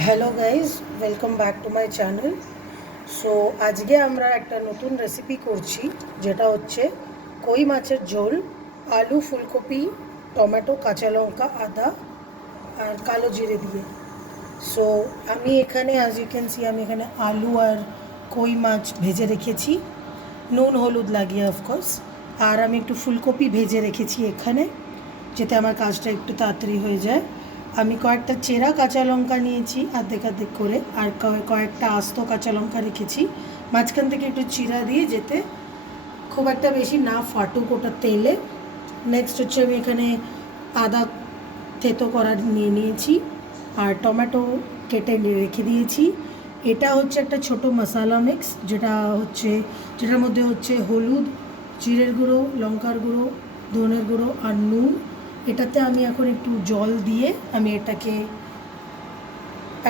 Hello guys, welcome back to my channel. So আজকে আমরা একটা নতুন রেসিপি করছি, যেটা হচ্ছে কই মাছের ঝোল, আলু, ফুলকপি, টমেটো, কাঁচা লঙ্কা, আদা আর কালো জিরে দিয়ে। সো আমি এখানে, অ্যাজ ইউ ক্যান সি, আমি এখানে আলু আর কই মাছ ভেজে রেখেছি, নুন হলুদ লাগিয়ে অফকোর্স। আর আমি একটু ফুলকপি ভেজে রেখেছি এখানে, যাতে আমার কাজটা একটু তাড়াতাড়ি হয়ে যায়। আমি কয়েকটা চেরা কাঁচা লঙ্কা নিয়েছি অর্ধেক অর্ধেক করে, আর কয়েকটা আস্ত কাঁচা লঙ্কা রেখেছি, মাঝখান থেকে একটু চিরা দিয়ে, যেতে খুব একটা বেশি না ফাটুক ওটা তেলে। নেক্সট হচ্ছে আমি এখানে আদা থেতো করা নিয়ে নিয়েছি, আর টমেটো কেটে রেখে দিয়েছি। এটা হচ্ছে একটা ছোট মশলা মিক্স, যেটার মধ্যে হচ্ছে হলুদ, জিরের গুঁড়ো, লঙ্কার গুঁড়ো, ধনের গুঁড়ো আর নুন। এটাতে আমি এখন একটু জল দিয়ে আমি এটাকে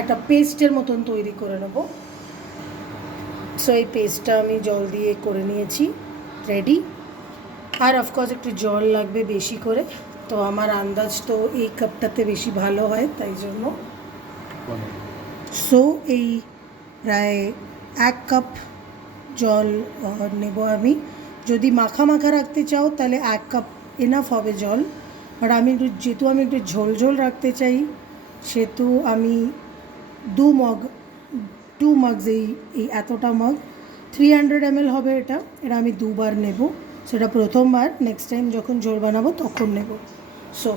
একটা পেস্টের মতন তৈরি করে নেব। সো এই পেস্টটা আমি জল দিয়ে করে নিয়েছি, রেডি। আর অফকোর্স একটু জল লাগবে বেশি করে, তো আমার আন্দাজ তো এই কাপটাতে বেশি ভালো হয়, তাই জন্য। সো এই প্রায় 1 কাপ জল নেব আমি। যদি মাখা মাখা রাখতে চাও তাহলে 1 কাপ এনাফ হবে জল, বাট যেহেতু আমি একটু ঝোল ঝোল রাখতে চাই, সেহেতু আমি 2 মাগস এই এতটা মগ 300 ml হবে। এটা আমি 2বার নেব, সেটা প্রথমবার, নেক্সট টাইম যখন ঝোল বানাবো তখন নেব। সো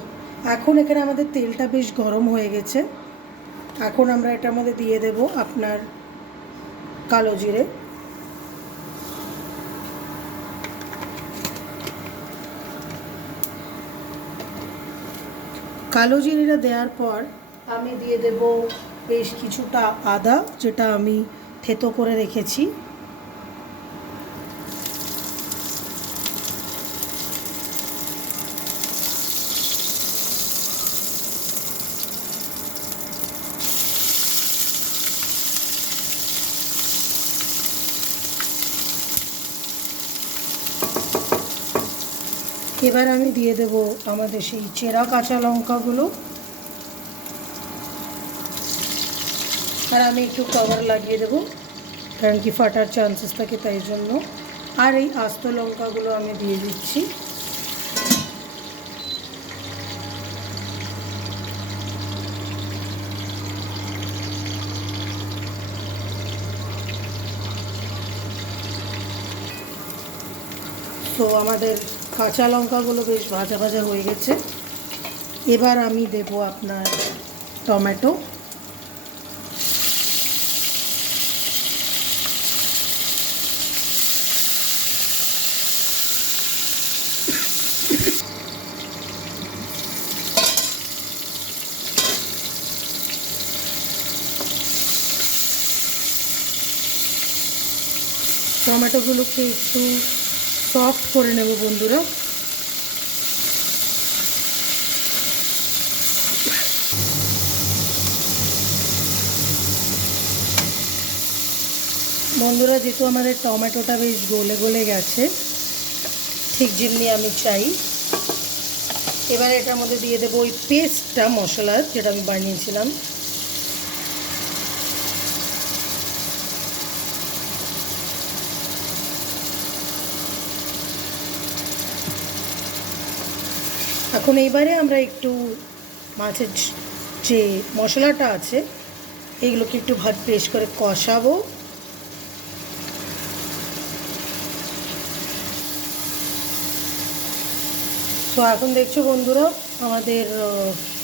এখন এখানে আমাদের তেলটা বেশ গরম হয়ে গেছে। এখন আমরা এটার মধ্যে দিয়ে দেব আপনার কালো জিরে। কালো জিরেটা দেওয়ার পর আমি দিয়ে দেব বেশ কিছুটা আদা, যেটা আমি থেতো করে রেখেছি। এবার আমি দিয়ে দেব আমাদের সেই চেরা কাঁচা লঙ্কাগুলো, আর আমি একটু কভার লাগিয়ে দেবো, কারণ কি ফাটার চান্সেস থাকে, তাই জন্য। আর এই আস্ত লঙ্কাগুলো আমি দিয়ে দিচ্ছি। তো আমাদের কাঁচা লঙ্কাগুলো বেশ ভাজা ভাজা হয়ে গেছে। এবার আমি দেব আপনার টমেটো। টমেটোগুলোকে একটু সফট করে নেব বন্ধুরা। যেহেতু আমাদের টমেটোটা বেশ গলে গলে গেছে, ঠিক যেমনি আমি চাই, এবার এটার মধ্যে দিয়ে দেবো ওই পেস্টটা, মশলার যেটা আমি বানিয়েছিলাম। এখন এইবারে আমরা একটু মাছের যে মশলাটা আছে, এইগুলোকে একটু বেশ করে কষাবো। তো এখন দেখছো বন্ধুরা, আমাদের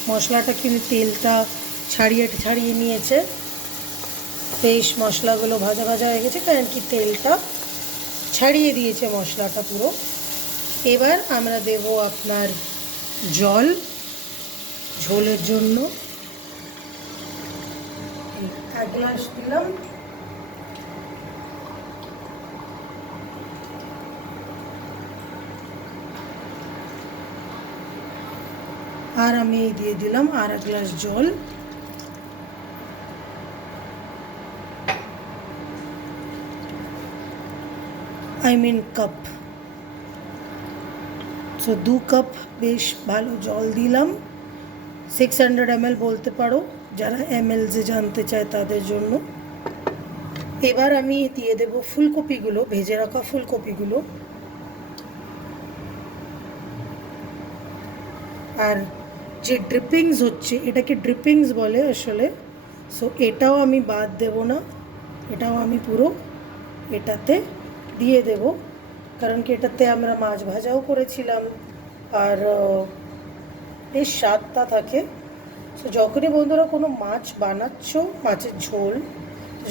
মশলাটা কিন্তু তেলটা ছাড়িয়ে নিয়েছে। বেশ মশলাগুলো ভাজা ভাজা হয়ে গেছে, কারণ কি তেলটা ছাড়িয়ে দিয়েছে মশলাটা পুরো। এবার আমরা দেব আপনার জল ঝোলের জন্য, 1 গ্লাস দিলাম। আর আমি দিয়ে দিলাম আর 1 গ্লাস জল। কাপ। সো 2 কাপ বেশ ভালো জল দিলাম, 600 ml বলতে পারো। যারা এমএলজে জানতে চায় তাদের জন্য। এবার আমি দিয়ে দেব ফুলকপিগুলো, ভেজে রাখা ফুলকপিগুলো। আর যে ড্রিপিংস হচ্ছে, এটাকে ড্রিপিংস বলে আসলে, সো এটাও আমি বাদ দেব না, এটাও আমি পুরো এটাতে দিয়ে দেব, কারণ কি এটাতে আমরা মাছ ভাজাও করেছিলাম আর বেশ স্বাদটা থাকে। সো যখনই বন্ধুরা কোনো মাছ বানাচ্ছ, মাছের ঝোল,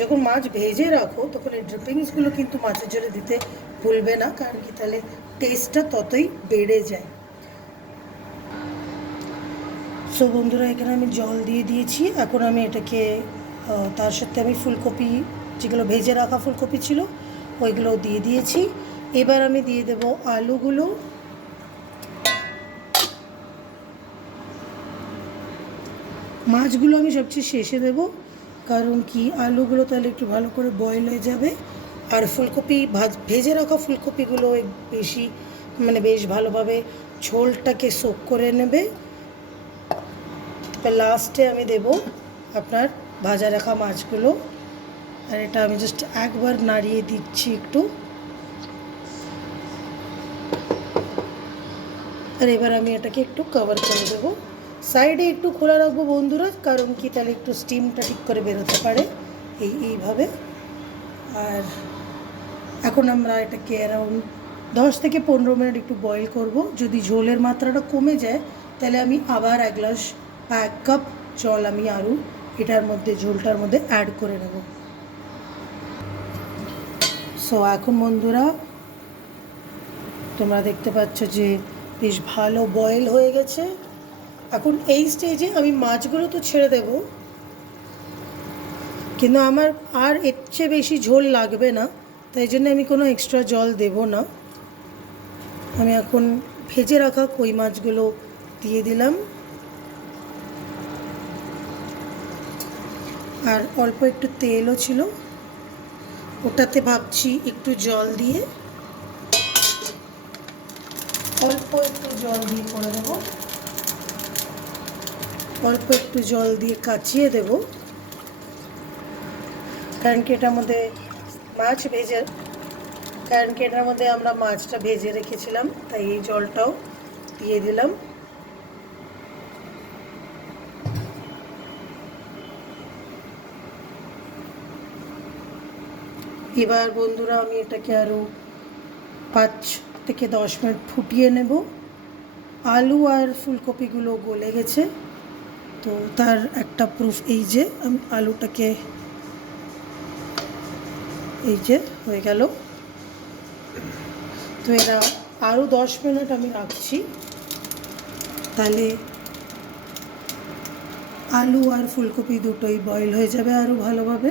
যখন মাছ ভেজে রাখো তখন এই ড্রিপিংসগুলো কিন্তু মাছের ঝোলে দিতে ভুলবে না, কারণ কি তাহলে টেস্টটা ততই বেড়ে যায়। সো বন্ধুরা এখানে আমি জল দিয়ে দিয়েছি। এখন আমি এটাকে তার সাথে আমি ফুলকপি, যেগুলো ভেজে রাখা ফুলকপি ছিল ওইগুলো দিয়ে দিয়েছি। এবার আমি দিয়ে দেব আলুগুলো। মাছগুলো আমি সবচেয়ে শেষে দেব, কারণ কি আলুগুলো তাহলে একটু ভালো করে বয়েল হয়ে যাবে, আর ফুলকপি ভেজে রাখা ফুলকপিগুলো বেশি বেশ ভালোভাবে ঝোলটাকে সোক করে নেবে। লাস্টে আমি দেব আপনার ভাজা রাখা মাছগুলো, আর এটা আমি জাস্ট একবার নাড়িয়ে দিচ্ছি একটু। আর এবার আমি এটাকে একটু কভার করে দেবো, সাইডে একটু খোলা রাখবো বন্ধুরা, কারণ কি তাহলে একটু স্টিমটা ঠিক করে বেরোতে পারে এইভাবে। আর এখন আমরা এটাকে অ্যারাউন্ড 10 থেকে 15 মিনিট একটু বয়েল করব। যদি ঝোলের মাত্রাটা কমে যায় তাহলে আমি আবার 1 কাপ জল আমি আরও এটার মধ্যে, ঝোলটার মধ্যে অ্যাড করে নেব। সো এখন বন্ধুরা তোমরা দেখতে পাচ্ছ যে বেশ ভালো বয়েল হয়ে গেছে। এখন এই স্টেজে আমি মাছগুলো তো ছেড়ে দেব, কিন্তু আমার আর এর চেয়ে বেশি ঝোল লাগবে না, তাই জন্য আমি কোনো এক্সট্রা জল দেব না। আমি এখন ভেজে রাখা কই মাছগুলো দিয়ে দিলাম, আর অল্প একটু তেলও ছিল, ওটাতে ভাবছি একটু জল দিয়ে, অল্প একটু জল দিয়ে করে দেবো, অল্প একটু জল দিয়ে কাচিয়ে দেব, কারণ কি এটার মধ্যে আমরা মাছটা ভেজে রেখেছিলাম, তাই এই জলটাও দিয়ে দিলাম। এবার বন্ধুরা আমি এটাকে আরও 5 থেকে 10 মিনিট ফুটিয়ে নেব। আলু আর ফুলকপিগুলো গলে গেছে, তো তার একটা প্রুফ এই যে আমি আলুটাকে, এই যে হয়ে গেল। তো এরা আরও 10 মিনিট আমি রাখছি, তাহলে আলু আর ফুলকপি দুটোই বয়েল হয়ে যাবে আরও ভালোভাবে।